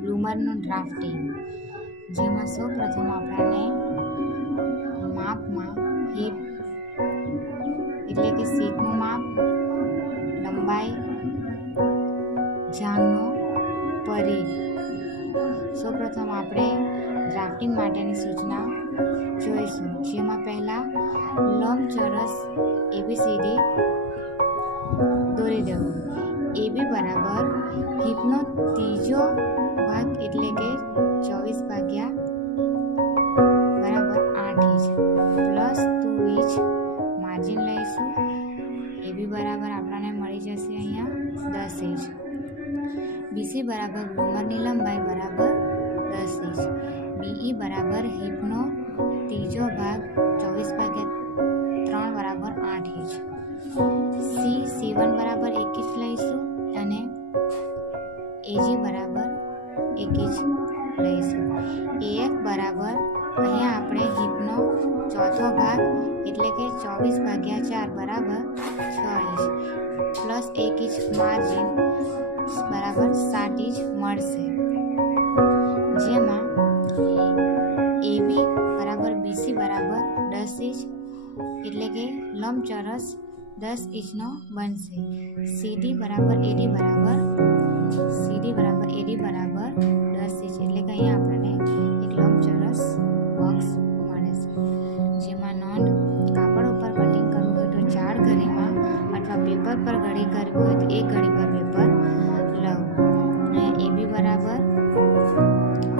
બ્લૂમરનું drafting, જેમાં સૌપ્રથમ આપણને માપમાં હિપ એટલે કે સીટનું માપ, લંબાઈ, જાંઘનો પરિઘ. સૌપ્રથમ આપણે ડ્રાફ્ટિંગ માટેની સૂચના જોઈશું, જેમાં પહેલા લંબચોરસ ABCD દોરી દેવું. AB બરાબર હિપનો ત્રીજો ભાગ એટલે કે 24/8 ઇંચ પ્લસ 2 ઇંચ માર્જિન લઈશું. AB બરાબર આપણને મળી જશે અહીંયા 10 ઇંચ. BC બરાબર બ્લૂમરની લંબાઈ બરાબર 10 ઇંચ. BE બરાબર હિપનો ત્રીજો ભાગ 24/3 બરાબર 8 ઇંચ. C1 બરાબર 1 ઇંચ લઈશું અને AG બરાબર 1 ઇંચ લઈશું. AF બરાબર અહીંયા આપણે હિપનો ચોથો ભાગ એટલે કે 24/4 બરાબર 6 ઇંચ પ્લસ 1 ઇંચ માર્જિન બરાબર 7 ઇંચ મળશે. જેમાં AB બરાબર BC બરાબર 10 ઇંચ એટલે કે લંબચોરસ 10 ઇંચનો બનશે. CD બરાબર AD બરાબર 10 ઇંચ એટલે કે અહીંયા આપણને એક લંબચોરસ બોક્સ મળે છે. જેમાં નોંધ, કાપડ ઉપર કટિંગ કરવું હોય તો 4 ઘડીમાં અથવા પેપર પર ઘડી કરવી હોય તો 1 ઘડી પર પેપર લઉં. અને AB બરાબર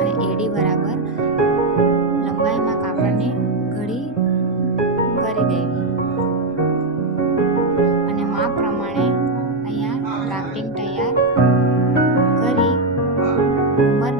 અને AD બરાબર લંબાઈમાં કાપડને ઘડી કરી દેવી અને માપ પ્રમાણે અહીંયા ડ્રાફ્ટિંગ તૈયાર કરી ઉંમર